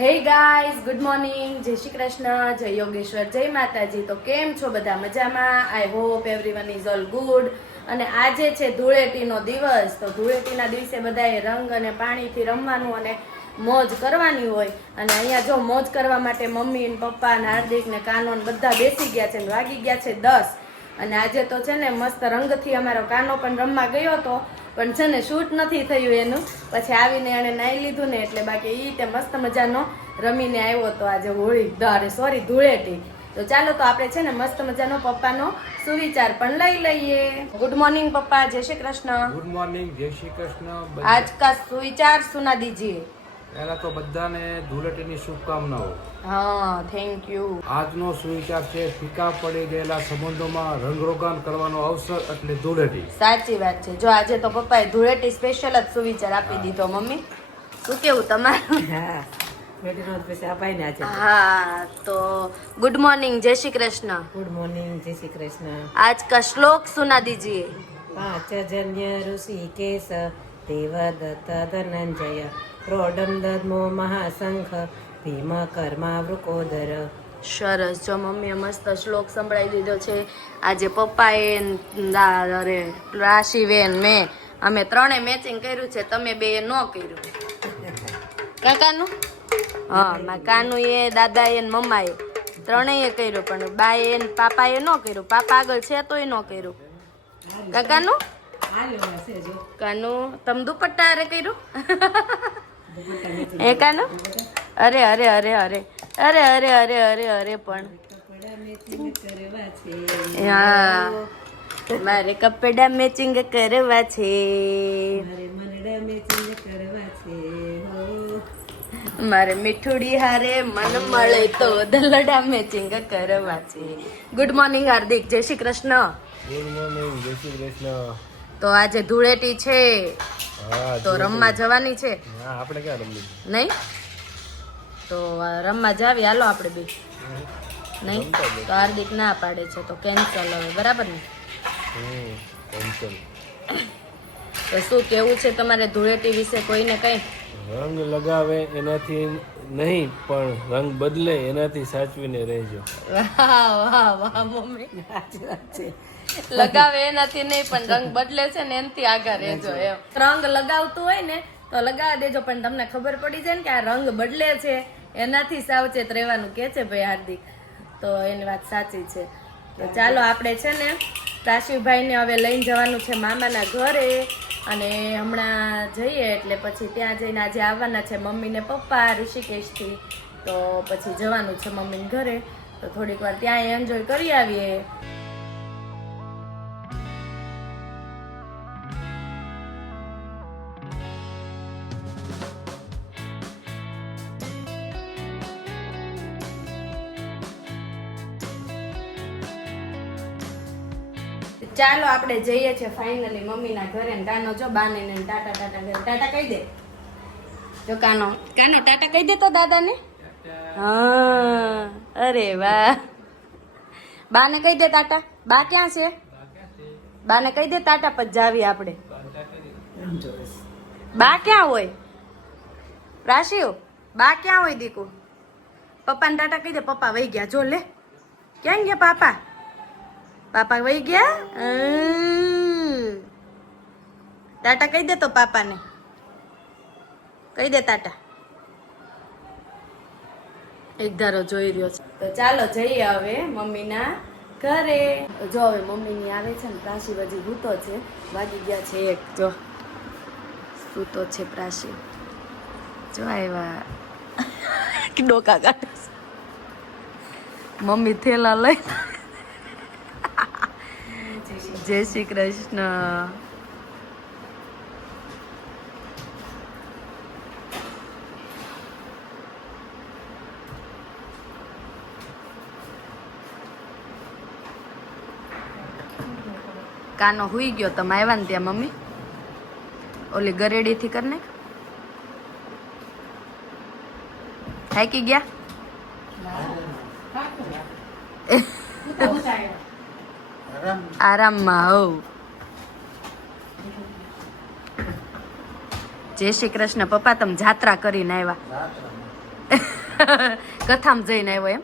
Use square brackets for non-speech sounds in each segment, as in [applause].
Hey guys good morning જય શ્રી કૃષ્ણ, જય યોગેશ્વર, જય માતાજી. તો કેમ છો બધા મજામાં? I hope everyone is all good અને આજે છે ધૂળેટીનો દિવસ. તો ધૂળેટીના દિવસે બધાએ રંગ અને પાણીથી રમવાનું અને મોજ કરવાની હોય. અને અહીંયા જો મોજ કરવા માટે મમ્મી ને પપ્પા ને હાર્દિક ને કાનોન બધા બેસી ગયા છે ને વાગી ગયા છે દસ. અને આજે તો છે ને મસ્ત રંગથી અમારો કાનો પણ રમવા ગયો હતો પણ છે ને શૂટ નથી થયું એનું. પછી આવીને એણે નાહી લીધું ને એટલે બાકી એ મસ્ત મજાનો રમીને આવ્યો હતો આજે હોળી અરે સોરી ધૂળેટી. તો ચાલો તો આપણે છે ને મસ્ત મજાનો પપ્પાનો સુવિચાર પણ લઈ લઈએ. ગુડ મોર્નિંગ પપ્પા. જય શ્રી કૃષ્ણ. ગુડ મોર્નિંગ જય શ્રી કૃષ્ણ. આજ કા સુવિચાર સુના દીજીએ પહેલા તો બધાને ધૂળેટીની શુભકામનાઓ. હા થેન્ક યુ આજનો સુવિચાર છે ફીકા પડી ગયેલા સંબંધોમાં રંગરોગાન કરવાનો અવસર એટલે ધૂળેટી. સાચી વાત છે. જો આજે તો પપ્પાએ ધૂળેટી સ્પેશિયલ જ સુવિચાર આપી દીધો મમ્મી. શું કેવું તમારું? હા તો. ગુડ મોર્નિંગ જય શ્રી કૃષ્ણ. ગુડ મોર્નિંગ જય શ્લોક સુના દીજીએ? પાંચ ઋષિ કેશ દેવદત્ત ધનંજય. પ્રોડમ દદ્મો મહાશંખ ભીમ કર્મા વૃકોદર સરસ જો મમ્મીએ મસ્ત શ્લોક સંભળાવી દીધો છે. આજે પપ્પાએ અરે રાશિબેન મેં. અમે ત્રણે મેચિંગ કર્યું છે તમે બે ન કર્યું. કાકાનું? હા મા કાનું એ દાદાએ ને મમ્માએ. ત્રણેય કર્યું પણ બાએ ને પાપાએ ન કર્યું. પાપા આગળ છે તોય ન કર્યું. કાકાનું? કાનું તમે દુપટ્ટા અરે કર્યું? [laughs] એ કાનો અરે અરે અરે અરે. અરે અરે અરે અરે અરે પણ. હા. મારે કપડા મેચિંગ કરવા છે. મારે મનડા મેચિંગ કરવા છે હો. મારે મીઠુડી હારે મન મળે તો દલડા મેચિંગ કરવા છે. Good morning Hardik. જય શ્રી કૃષ્ણ. ગુડ મોર્નિંગ જય શ્રી કૃષ્ણ. તો આજે ધૂળેટી છે. તો રમવા જવાની છે. આપણે ક્યાં રમવી નહીં? તો રમવા જાવી. હાલો આપણે બે. નહીં? તો હાર્દિક ના પાડે છે તો કેન્સલ હવે. બરાબર ને? હમ ટેન્શન તો શું કેવું છે તમારે ધૂળેટી વિશે કોઈને કઈ? રંગ લગાવે એનાથી નહીં પણ રંગ બદલે એનાથી સાચવીને રહેજો. વાહ વાહ વાહ મમ્મી. સાચી વાત છે. લગાવે એનાથી નહીં પણ રંગ બદલે છે ને એનાથી આગળ રહેજો એમ. રંગ લગાવતું હોય ને તો લગાવી દેજો પણ તમને ખબર પડી જાય ને કે આ રંગ બદલે છે એનાથી સાવચેત રહેવાનું કે છે ભાઈ હાર્દિક? તો એની વાત સાચી છે. તો ચાલો આપણે છે ને રાશિભાઈને હવે લઈને જવાનું છે મામાના ઘરે અને હમણાં જઈએ એટલે પછી ત્યાં જઈને આજે આવવાના છે મમ્મી ને પપ્પા ઋષિકેશથી. તો પછી જવાનું છે મમ્મીને ઘરે. તો થોડીક વાર ત્યાં એન્જોય કરી આવીએ. ચાલો આપણે જઈએ છીએ ફાઇનલી મમ્મીના ઘરે કાનો જો બાને ને ટાટા ટાટા કરે ટાટા કહી દે. જો કાનો કાનો ટાટા કહી દે તો દાદાને? હા, અરે વાહ. બાને કહી દે ટાટા, બા ક્યાં છે? બાને કહી દે ટાટા પર જાવી આપણે. બા ક્યાં હોય? રાશિઓ, બા ક્યાં હોય દીકુ? પપ્પાને ટાટા કહી દે, પપ્પા વહી ગયા, જો લે. ક્યાં ગયા પાપા? પાપા વહી ગયા. ટાટા કહી દે તો પાપાને. કહી દે ટાટા એક ધારો જોઈ રહ્યો છે. તો ચાલો જઈએ હવે મમ્મીના ઘરે. જો હવે મમ્મીની આવે છે ને, પ્રાસી હજી સૂતો છે. વાગી ગયા છે એક. જો. સૂતો છે પ્રાસી. જો આવ્યા ડોકા કાઢે મમ્મી થેલા લઈ જય શ્રી કૃષ્ણ. કાનો હુઈ ગયો તમે આવ્યા ને ત્યાં મમ્મી? ઓલી ગરેડીથી કરીને કરી નાખ. થાકી ગયા? [laughs] આરામમાં હોવ જય શ્રી કૃષ્ણ પપ્પા તમે જાત્રા કરીને આવ્યા. કથામાં જઈને આવ્યો એમ?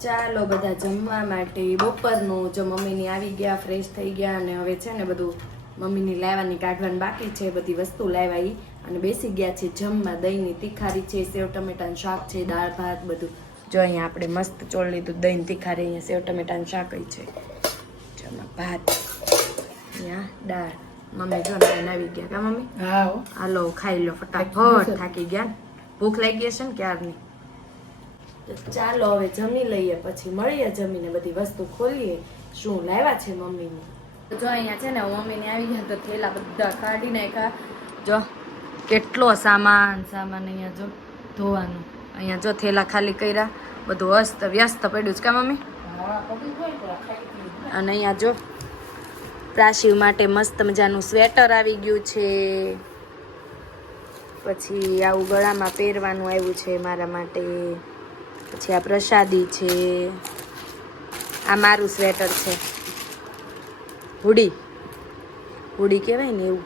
ચાલો બધા જમવા માટે બપોરનું જો મમ્મીની આવી ગયા ફ્રેશ થઈ ગયા અને હવે છે ને બધું મમ્મીની લાવવાની કાઢવાની બાકી છે બધી વસ્તુ લાવવા અને બેસી ગયા છે જમવા દહીંની તીખારી છે સેવ ટમેટાનું શાક છે દાળ ભાત બધું. જો અહીંયા આપણે મસ્ત ચોળ લીધું દહીં તીખારી અહીંયા સેવ ટમેટાનું શાક છે. જમવા ભાત અહીંયા દાળ. મમ્મી જો નાઈને આવી ગયા કા મમ્મી? હા હાલો ખાઈ લો ફટાફટ. થાકી ગયા. ભૂખ લાગી હશે ને ક્યારની? ચાલો હવે જમી લઈએ પછી મળીએ જમીને બધી વસ્તુ ખોલીએ. શું લાવ્યા છે મમ્મીને જો અહીંયા છે ને મમ્મીને આવી ગયા તો થેલા બધા કાઢી નાખ્યા. જો કેટલો સામાન સામાન અહીંયા જો ધોવાનું. અહીંયા જો થેલા ખાલી કર્યા, બધું અસ્ત વ્યસ્ત પડ્યું છે કા મમ્મી? અને અહીંયા જો, પ્રાશિવ માટે મસ્ત મજાનું સ્વેટર આવી ગયું છે. પછી આવું ગળામાં પહેરવાનું આવ્યું છે મારા માટે. પછી આ પ્રસાદી છે. આ મારું સ્વેટર છે. હુડી. હુડી કહેવાય ને એવું.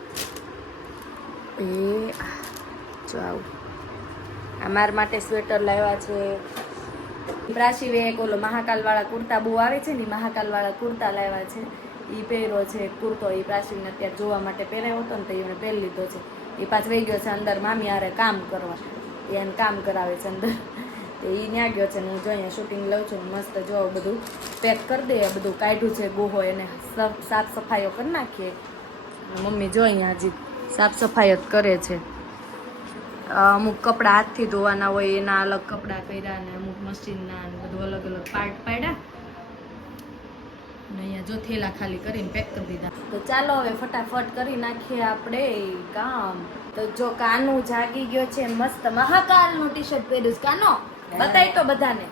એ, જો આવું. મારા માટે સ્વેટર લાવ્યા છે. પ્રાશિવે એક ઓલો મહાકાલવાળા કુર્તા બહુ આવે છે ને મહાકાલવાળા કુર્તા લાવ્યા છે. એ પહેર્યો છે કુર્તો એ પ્રાશિવને અત્યારે જોવા માટે પહેરાયો હતો ને તો એમણે પહેરી લીધો છે. એ પાછ વહી ગયો છે અંદર, મામી, હારે કામ કરવા. એને કામ કરાવે છે અંદર. તો એ ન્યા ગયો છે ને હું જો અહીંયા શૂટિંગ લઉં છું મસ્ત જો બધું પેક કરી દે બધું કાઢ્યું છે ગોહો એને સાફ સફાઈઓ કરી નાખીએ. મમ્મી જો અહીંયા હજી સાફ સફાઈ જ કરે છે. અમુક કપડાં હાથથી ધોવાના હોય એના અલગ કપડાં કર્યા અને અમુક મશીનના ને બધું અલગ અલગ પાર્ટ પાડ્યા અને અહીંયા જો થેલા ખાલી કરીને પેક કરી દીધા તો ચાલો હવે ફટાફટ કરી નાખીએ આપણે કામ તો જો કાનું જાગી ગયો છે મસ્ત મહાકાલનું ટી શર્ટ પહેર્યું કાનો બતાય તો બધાને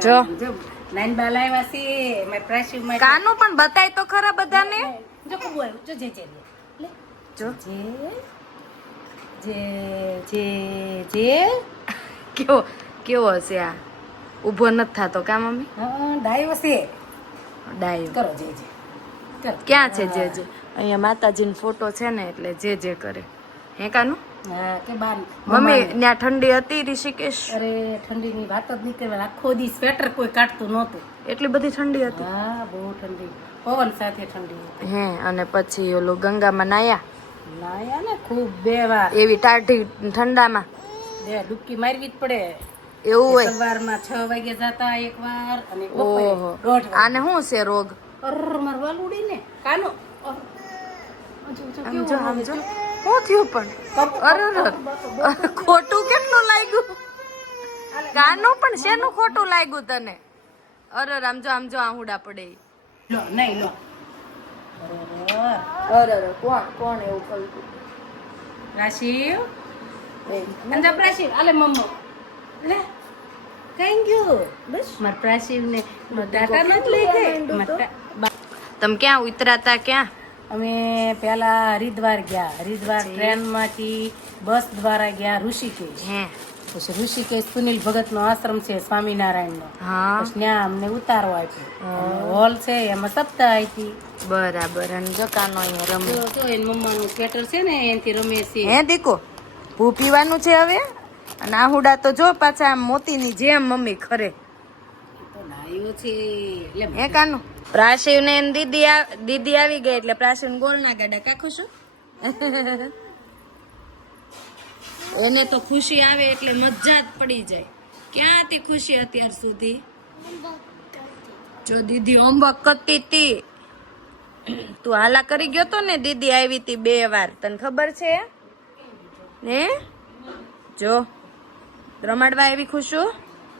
જો. નાઈન બાલ આવ્યા છે કાનું પણ બતાય તો ખરા બધાને જો આવ્યું જો જે જે લે જો જે જે જે જે કેવો કેવો હશે આ? ઊભો નથી થતો કા મમ્મી? હા ડાયો છે. ડાયો. કરો જે જે. ક્યાં છે જે જે? અહીંયા માતાજીનો ફોટો છે ને એટલે જે જે કરે. હે કાનું? મમ્મી ત્યાં ઠંડી હતી ઋષિકેશ? અરે ઠંડીની વાત જ નહીં કરવા આખો દી સ્વેટર કોઈ કાઢતું નહોતું. એટલી બધી ઠંડી હતી? હા બહુ ઠંડી. પવન સાથે ઠંડી હે અને પછી ઓલું ગંગામાં નાયા. નાયા ને ખૂબ બે વાર એવી ટાઢી ઠંડામાં. બે ડૂબકી મારવી જ પડે. એવું હોય. સવારમાં છ વાગે જતા એક વાર અને ઓહો. આને શું છે રોગ? અર માર ઉડી ને કાનો? જો, જો, આમ જો આમ જો. શું થયું પણ? અરે અરે. ખોટું કેટલું લાગ્યું? કાનું પણ શેનું ખોટું લાગ્યું તને? અરે અરે, આમ જો આમ જો આહુડા પડે. લો નહીં લો. અર. અરે અરે કોણ કોણ એવું કર્યું રાશિવ? અંજા પ્રાશિવ આલે મમ્મો. લે કઈ ગયું બસ. મારા પ્રાશિવ ને નથી લઈ ગઈ માર ટા- બા- તમે ક્યાં ઉતરાતા ક્યાં? અમે પેલા હરિદ્વાર ગયા. હરિદ્વાર ટ્રેનમાંથી બસ દ્વારા ગયા ઋષિકેશ. હે. પછી ઋષિકેશ સુનિલ ભગત નો આશ્રમ છે સ્વામિનારાયણનો. હા. ત્યાં અમને ઉતારો આપ્યો. હોલ છે એમાં સપ્તાહ આપી. બરાબર અને જકાનો અહીંયા રમે. તો એની મમ્માનું સ્વેટર છે ને એનાથી રમે છે. હે દીકો ભૂ પીવાનું છે હવે? અને આહુડા તો જો પાછા આમ મોતીની જેમ મમ્મી ખરે છે હે કાનું? પ્રાસીવ ને દીદી દીદી આવી ગઈ એટલે પ્રાસીવ ગોળ ના ગાડા કાખું શું [laughs] એને તો ખુશી આવે એટલે મજા જ પડી જાય. ક્યાં હતી ખુશી અત્યાર સુધી? જો દીદી હોમવર્ક કરતી હતી. તું હાલા કરી ગયો તો ને દીદી આવી હતી બે વાર. તને ખબર છે? ને? જો. રમાડવા આવી ખુશું?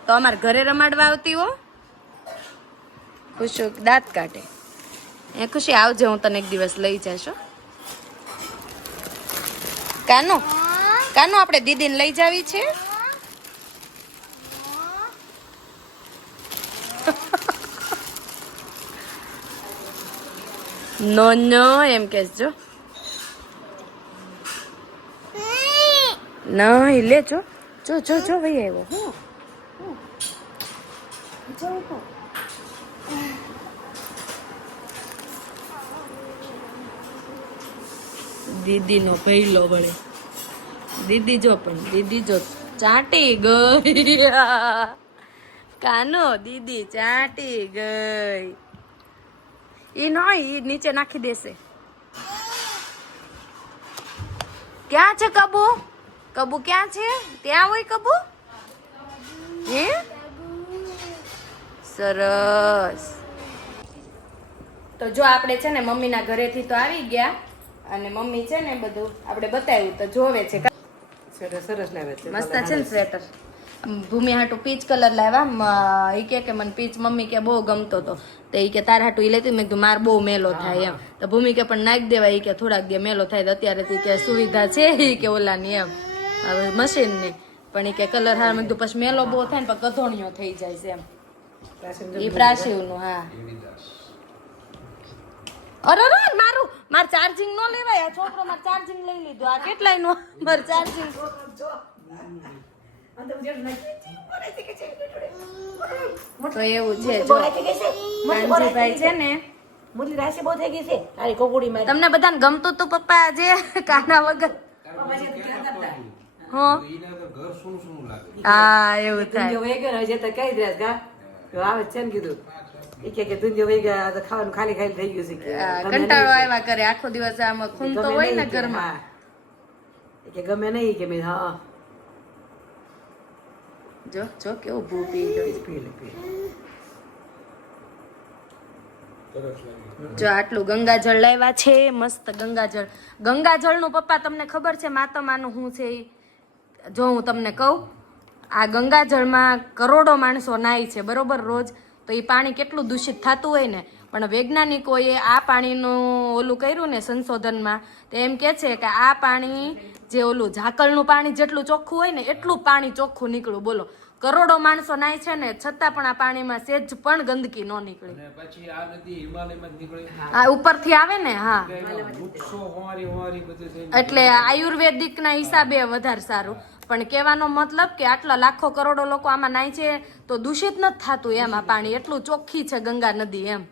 તો અમારા ઘરે રમાડવા આવતી હો. ખુશું, દાંત કાઢે. એ ખુશી, આવજે, હું તને એક દિવસ લઈ જશો કાનો? કાનો આપણે દીદીને લઈ જાવી છે? નો નો એમ કહેજો નહીં લે જો. જો જો જો ભાઈ આવ્યો. હું? દીદીનો પહેલો વળે. દીદી જો પણ, દીદી જો ચાટી ગઈ. કાનો દીદી ચાટી ગઈ. ઈ નો, ઈ નીચે નાખી દેશે. ક્યાં છે કબુ? કબુ ક્યાં છે? ત્યાં હોય કબુ? હે? સરસ. તો જો આપણે છે ને મમ્મીના ઘરેથી તો આવી ગયા, અને મમ્મી છે ને બધું આપણે બતાવ્યું, તો જોવે છે. સરસ સરસ લાવે છે મસ્ત છે ને સ્વેટર. ભૂમિ હાટુ પીચ કલર લાવ્યા. એ કે કે મને પીચ મમ્મી કે બહુ ગમતો હતો તો એ કે તાર હાટુ એ લેતી મેં કીધું માર બહુ મેલો થાય એમ. તો ભૂમિ કે પણ નાખી દેવાય. એ કે થોડાક દે મેલો થાય તો અત્યારે તો કે સુવિધા છે. [laughs] એ કે ઓલાની એમ. હવે મશીનની. પણ એ કે કલર હાર. મેં કીધું પછી મેલો બહુ થાય ને પણ ગધોણીઓ થઈ જાય છે એમ. એ પ્રાસીવનું હા. અરે અરે મારું માર ચાર્જિંગ નો લેવાય. આ છોકરો માર ચાર્જિંગ લઈ લીધું. આ કેટલાય નો માર ચાર્જિંગ તો એવું છે જો. કાનજીભાઈ છે ને. મોટી રાશિ બહુ થઈ ગઈ છે. તારી કોકુડી માં તમને બધાને ગમતું તું પપ્પા આજે? કાના વગર? હો? હા એવું થાય. વહી ગયો તો કઈ દ્રાસ ગા. આવે છે ને કીધું. કે કે ધુંજો ગયા તો ખાવાનું ખાલી ખાલી થઈ ગયું છે કે. કંટાળો આવ્યા કરે આખો દિવસ આમ ખૂનતો હોય ને ઘરમાં. કે ગમે નહીં કે મેં હા. જો જો કેવો ભૂ પી ગયો. પી લે પી જો આટલું ગંગાજળ લાવ્યા છે મસ્ત ગંગાજળ. ગંગાજળનું પપ્પા તમને ખબર છે માતામાનું શું છે જો હું તમને કહું આ ગંગાજળમાં કરોડો માણસો નાય છે બરોબર? રોજ તો એ પાણી કેટલું દૂષિત થતું હોય ને? પણ વૈજ્ઞાનિકોએ આ પાણીનું ઓલું કર્યું ને સંશોધનમાં તો એમ કે છે કે આ પાણી જે ઓલું ઝાકળનું પાણી જેટલું ચોખ્ખું હોય ને એટલું પાણી ચોખ્ખું નીકળ્યું. બોલો કરોડો માણસો નાય છે ને છતાં પણ આ પાણીમાં સેજ પણ ગંદકી ન નીકળી. પછી આ નદી હિમાલયમાં નીકળે આ ઉપરથી આવે ને હા. એટલે આયુર્વેદિક ના હિસાબે વધારે સારું. પણ કહેવાનો મતલબ કે આટલા લાખો કરોડો લોકો આમાં નાય છે તો દૂષિત નથી થતું એમ આ પાણી. એટલું ચોખ્ખી છે ગંગા નદી એમ.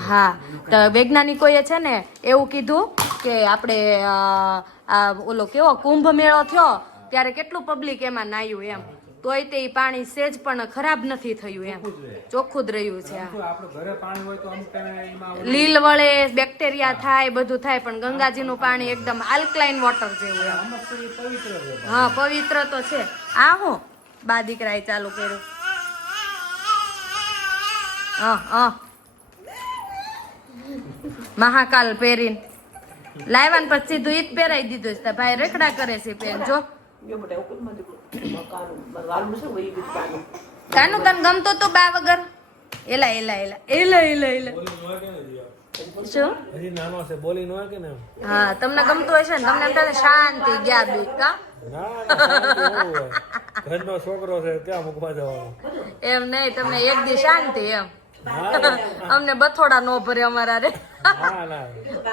હા તો વૈજ્ઞાનિકોએ છે ને એવું કીધું કે આપણે આ ઓલો કેવો કુંભ મેળો થયો ત્યારે કેટલું પબ્લિક એમાં નાયું એમ. તોય તે પાણી સેજ પણ ખરાબ નથી થયું એમ. ચોખ્ખું જ રહ્યું છે લીલ વળે બેક્ટેરિયા થાય બધું થાય પણ ગંગાજીનું પાણી એકદમ આલ્કલાઇન વોટર જેવું એમ. હા પવિત્ર તો છે. આ હો બા દીકરાએ ચાલુ કર્યું. હા હા. મહાકાલ પહેરીને. લાવ્યા ને પછી સીધું ઈ જ પહેરાઈ દીધું છે. ભાઈ રેખડા કરે છે પેન જો. બેટા કાનું તને ગમતું તો બા વગર. એલા એલા એલા. એલા એલા એલા. શું? હજી નાનો છે બોલી ન કે ને એમ. હા તમને ગમતું હશે ને તમને એમ શાંતિ ગયા બી કા? ના ના, શાંતિ હોવું હોય. ઘરનો છોકરો છે ક્યાં મૂકવા જવાનો. એમ નહીં તમને એક દી શાંતિ એમ. અમને બથોડા નો ભરે અમારા રે.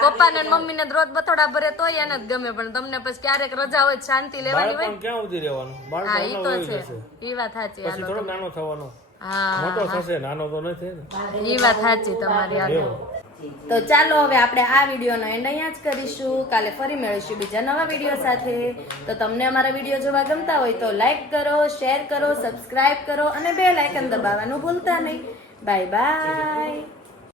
પપ્પા ને. મમ્મી ને રોજ બથોડા ભરે તો એને જ ગમે પણ તમને પછી ક્યારેક રજા હોય શાંતિ લેવાની હોય ક્યાં ઉધી રહેવાનું? હા ઈ તો છે. ઈ વાત સાચી પછી થોડો નાનો થવાનો. હા મોટો થશે નાનો તો નથી ને. ઈ વાત સાચી તમારી હાલો. તો ચાલો હવે આપણે આ વિડીયોનો એન્ડ અહીંયા જ કરીશું. કાલે ફરી મળીશું બીજા નવા વીડિયો સાથે. તો તમને અમારા વીડિયો જોવા ગમતા હોય તો લાઈક કરો શેર કરો સબસ્ક્રાઇબ કરો અને બે લાઇકન દબાવવાનું ભૂલતા નહીં. Bye bye